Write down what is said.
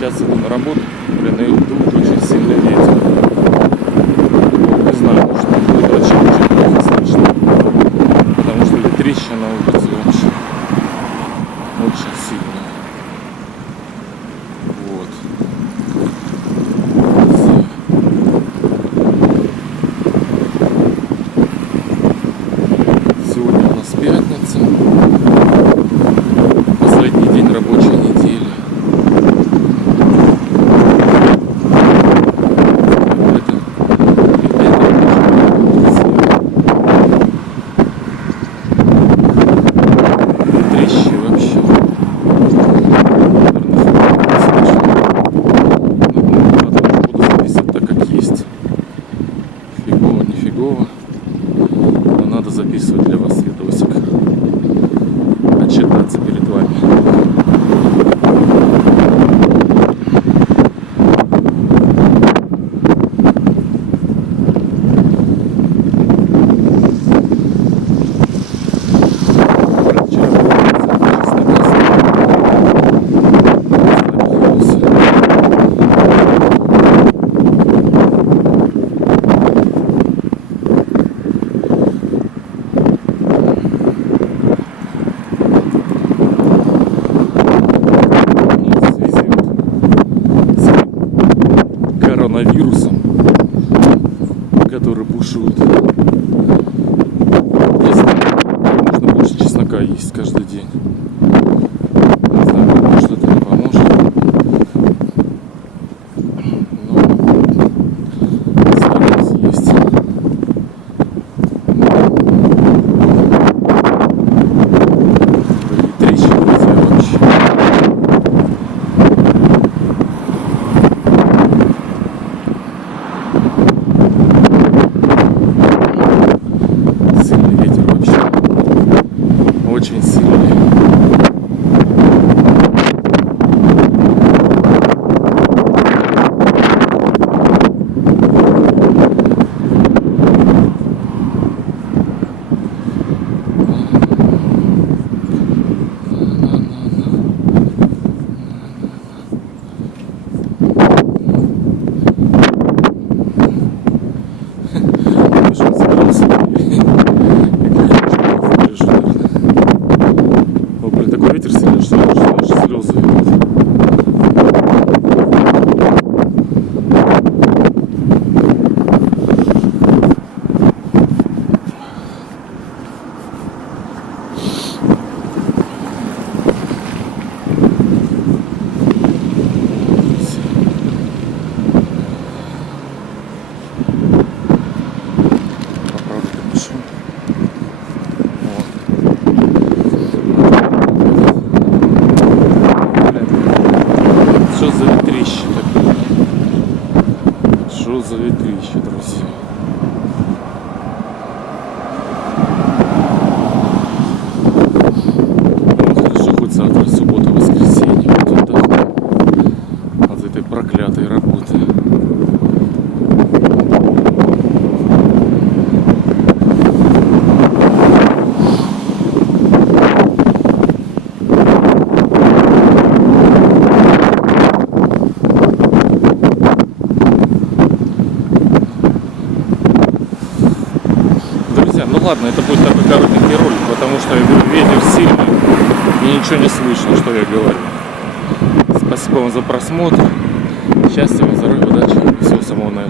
Сейчас иду на работу, блин, и дует очень сильный ветер. Не знаю, может будет вообще очень плохо слышно. Потому что ветрище на улице очень сильно. Вот. Сегодня у нас пятница. Последний день рабочей недели. Но надо записывать для вас видосик, отчитаться перед вами. Коронавирусом, который бушует. Нужно больше чеснока есть каждый день. Не знаю, может, это не поможет. Но стараюсь есть. Ветрище вообще. Очень сильный. Ветер сильный, что аж слезы идут. Поправлю капюшон. Что за ветрище такое? Что за ветрище, друзья? Хорошо, хоть завтра суббота, воскресенье, вот отдохну от этой проклятой работы. Ну ладно, это будет такой коротенький ролик, потому что ветер сильный и ничего не слышно, что я говорю. Спасибо вам за просмотр. Счастья вам, здоровья, удачи и всего самого наилучшего.